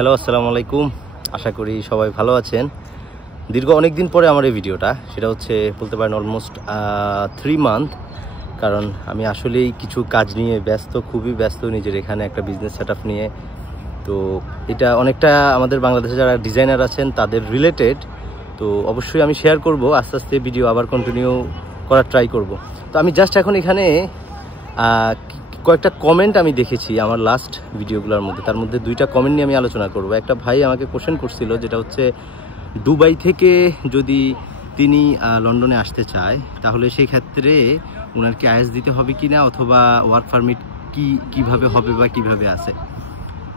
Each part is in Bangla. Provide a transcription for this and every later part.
হ্যালো, আসসালামু আলাইকুম। আশা করি সবাই ভালো আছেন। দীর্ঘ অনেক দিন পরে আমার এই ভিডিওটা, সেটা হচ্ছে বলতে পারেন অলমোস্ট 3 মান্থ। কারণ আমি আসলেই কিছু কাজ নিয়ে ব্যস্ত, খুবই ব্যস্ত, নিজের এখানে একটা বিজনেস সেটআপ নিয়ে। তো এটা অনেকটা আমাদের বাংলাদেশে যারা ডিজাইনার আছেন তাদের রিলেটেড। তো অবশ্যই আমি শেয়ার করব, আস্তে আস্তে ভিডিও আবার কন্টিনিউ করার ট্রাই করব। তো আমি জাস্ট এখন এখানে কয়েকটা কমেন্ট আমি দেখেছি আমার লাস্ট ভিডিওগুলোর মধ্যে, তার মধ্যে 2টা কমেন্ট নিয়ে আমি আলোচনা করব। একটা ভাই আমাকে কোশ্চেন করছিল, যেটা হচ্ছে দুবাই থেকে যদি তিনি লন্ডনে আসতে চায় তাহলে সেই ক্ষেত্রে ওনার কি আইএস দিতে হবে কি না, অথবা ওয়ার্ক পারমিট কিভাবে হবে বা কিভাবে আছে।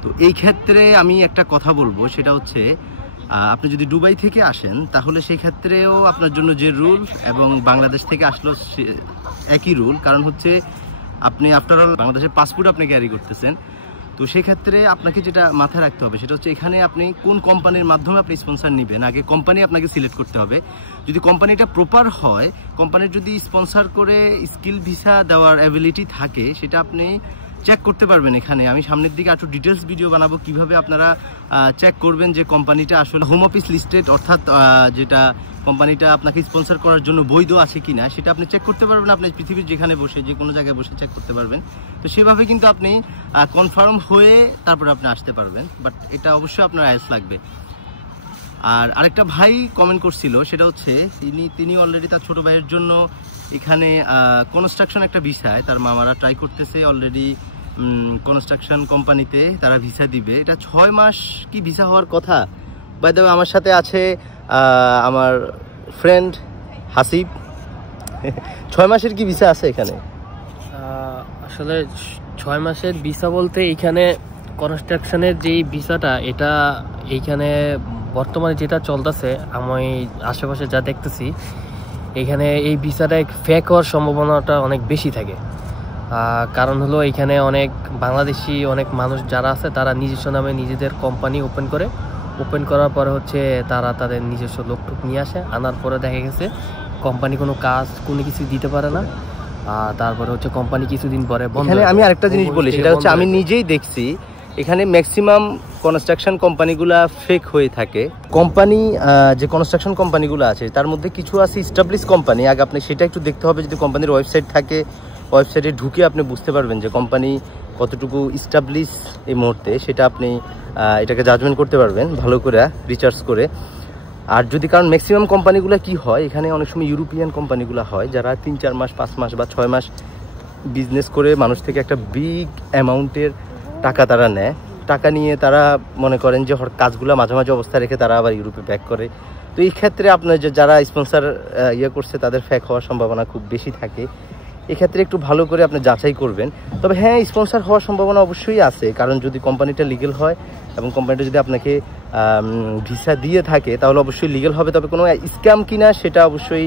তো এই ক্ষেত্রে আমি একটা কথা বলবো, সেটা হচ্ছে আপনি যদি দুবাই থেকে আসেন তাহলে সেই ক্ষেত্রেও আপনার জন্য যে রুল এবং বাংলাদেশ থেকে আসলেও একই রুল। কারণ হচ্ছে আপনি আফটার অল বাংলাদেশের পাসপোর্ট আপনি ক্যারি করতেছেন। তো সেক্ষেত্রে আপনাকে যেটা মাথায় রাখতে হবে সেটা হচ্ছে এখানে আপনি কোন কোম্পানির মাধ্যমে আপনি স্পন্সর নেবেন, আগে কোম্পানি আপনাকে সিলেক্ট করতে হবে। যদি কোম্পানিটা প্রপার হয়, কোম্পানির যদি স্পন্সর করে স্কিল ভিসা দেওয়ার অ্যাবিলিটি থাকে, সেটা আপনি চেক করতে পারবেন। এখানে আমি সামনের দিকে একটু ডিটেলস ভিডিও বানাবো কিভাবে আপনারা চেক করবেন যে কোম্পানিটা আসলে হোম অফিস লিস্টেড, অর্থাৎ যেটা কোম্পানিটা আপনাকে স্পন্সর করার জন্য বৈধ আছে কিনা সেটা আপনি চেক করতে পারবেন। আপনি পৃথিবীর যেখানে বসে, যে কোনো জায়গায় বসে চেক করতে পারবেন। তো সেভাবে কিন্তু আপনি কনফার্ম হয়ে তারপরে আপনি আসতে পারবেন। বাট এটা অবশ্যই আপনার আইএস লাগবে। আর আরেকটা ভাই কমেন্ট করছিল, সেটা হচ্ছে তিনি অলরেডি তার ছোটো ভাইয়ের জন্য এখানে কনস্ট্রাকশন একটা ভিসায় তার মামারা ট্রাই করতেছে। অলরেডি কনস্ট্রাকশন কোম্পানিতে তারা ভিসা দিবে। এটা 6 মাস কি ভিসা হওয়ার কথা। বাই দ্য ওয়ে আমার সাথে আছে আমার ফ্রেন্ড হাসিব। 6 মাসের কি ভিসা আছে এখানে? আসলে 6 মাসের ভিসা বলতে এখানে কনস্ট্রাকশনের যেই ভিসাটা, এটা এইখানে বর্তমানে যেটা চলতেছে, আমি আশেপাশে যা দেখতেছি, এখানে এই ভিসাটা ফেক হওয়ার সম্ভাবনাটা অনেক বেশি থাকে। কারণ হলো এখানে অনেক বাংলাদেশি অনেক মানুষ যারা আছে তারা নিজস্ব নামে নিজেদের কোম্পানি ওপেন করার পরে হচ্ছে তারা তাদের নিজস্ব লোকটুক নিয়ে আসে। আনার পরে দেখা গেছে কোম্পানি কোনো কাজ কোনো কিছু দিতে পারে না। তারপরে হচ্ছে কোম্পানি কিছুদিন পরে বন্ধ। এখানে আমি আরেকটা জিনিস বলি, সেটা হচ্ছে আমি নিজেই দেখছি এখানে ম্যাক্সিমাম কনস্ট্রাকশন কোম্পানিগুলা ফেক হয়ে থাকে। কোম্পানি যে কনস্ট্রাকশন কোম্পানিগুলো আছে তার মধ্যে কিছু আছে এস্টাবলিশ কোম্পানি। আগে আপনি সেটা একটু দেখতে হবে। যদি কোম্পানির ওয়েবসাইট থাকে, ওয়েবসাইটে ঢুকে আপনি বুঝতে পারবেন যে কোম্পানি কতটুকু এস্টাবলিশ এই মুহূর্তে, সেটা আপনি এটাকে জাজমেন্ট করতে পারবেন ভালো করে রিসার্চ করে। আর যদি, কারণ ম্যাক্সিমাম কোম্পানিগুলো কি হয়, এখানে অনেক সময় ইউরোপিয়ান কোম্পানিগুলো হয় যারা 3-4 মাস 5 মাস বা 6 মাস বিজনেস করে মানুষ থেকে একটা বিগ অ্যামাউন্টের টাকা তারা নেয়। টাকা নিয়ে তারা মনে করেন যে কাজগুলো মাঝামাঝি অবস্থায় রেখে তারা আবার ইউরোপে ব্যাক করে। তো এই ক্ষেত্রে আপনার যারা স্পন্সর করছে তাদের ফেক হওয়ার সম্ভাবনা খুব বেশি থাকে। এক্ষেত্রে একটু ভালো করে আপনি যাচাই করবেন। তবে হ্যাঁ, স্পন্সর হওয়ার সম্ভাবনা অবশ্যই আছে, কারণ যদি কোম্পানিটা লিগেল হয় এবং কোম্পানিটা যদি আপনাকে ভিসা দিয়ে থাকে তাহলে অবশ্যই লিগেল হবে। তবে কোনো স্ক্যাম কিনা সেটা অবশ্যই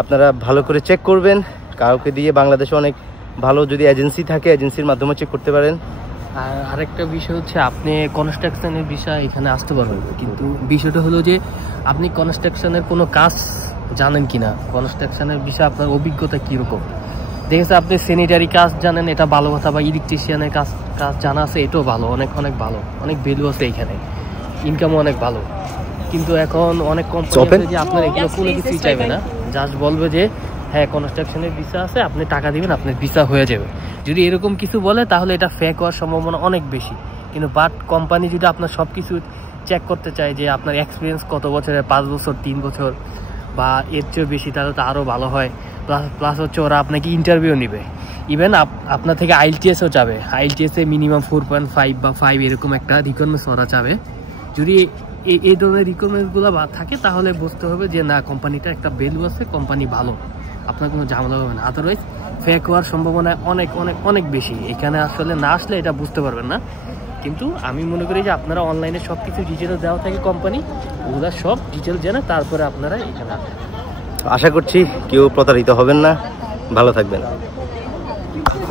আপনারা ভালো করে চেক করবেন। কাউকে দিয়ে, বাংলাদেশে অনেক ভালো যদি এজেন্সি থাকে, এজেন্সির মাধ্যমে চেক করতে পারেন। আর আরেকটা বিষয় হচ্ছে আপনি কনস্ট্রাকশনের বিষয় এখানে আসতে পারবেন, কিন্তু বিষয়টা হলো যে আপনি কনস্ট্রাকশনের কোনো কাজ জানেন কিনা, কনস্ট্রাকশনের বিষয়ে আপনার অভিজ্ঞতা কীরকম। দেখেছে আপনি স্যানিটারি কাজ জানেন, এটা ভালো কথা, বা ইলেকট্রিশিয়ানের কাজ জানা আছে, এটাও ভালো, অনেক ভালো, অনেক ভ্যালু আছে এখানে, ইনকামও অনেক ভালো। কিন্তু এখন অনেক কোম্পানি আছে যে আপনার এগুলো কোনো কিছুই চাইবে না, জাস্ট বলবে যে হ্যাঁ কনস্ট্রাকশনের ভিসা আছে, আপনি টাকা দিবেন আপনার ভিসা হয়ে যাবে। যদি এরকম কিছু বলে তাহলে এটা ফেক হওয়ার সম্ভাবনা অনেক বেশি। কিন্তু বাট কোম্পানি যদি আপনার সব কিছু চেক করতে চায় যে আপনার এক্সপিরিয়েন্স কত বছরের, 5 বছর 3 বছর বা এর চেয়েও বেশি, তাহলে তো আরও ভালো হয়। প্লাস হচ্ছে ওরা আপনাকে ইন্টারভিউ নেবে, ইভেন আপনার থেকে আইএলটিএসও চাবে। আইএলটিএসে মিনিমাম 4.5 বা 5 এরকম একটা রিকোয়ারমেন্টস ওরা চাবে। যদি এই ধরনের রিকোয়ারমেন্টসগুলো থাকে তাহলে বুঝতে হবে যে না, কোম্পানিটা একটা ভ্যালু আছে, কোম্পানি ভালো, আপনার কোনো ঝামেলা হবে না। আদারওয়াইজ ফেক হওয়ার সম্ভাবনা অনেক বেশি। এখানে আসলে না আসলে এটা বুঝতে পারবেন না। কিন্তু আমি মনে করি যে আপনারা অনলাইনে সব কিছু ডিটেলস দেওয়া থাকে কোম্পানি, ওগুলো সব ডিটেলস জেনে তারপরে আপনারা এখানে আসবেন। আশা করছি কেউ প্রতারিত হবেন না। ভালো থাকবেন।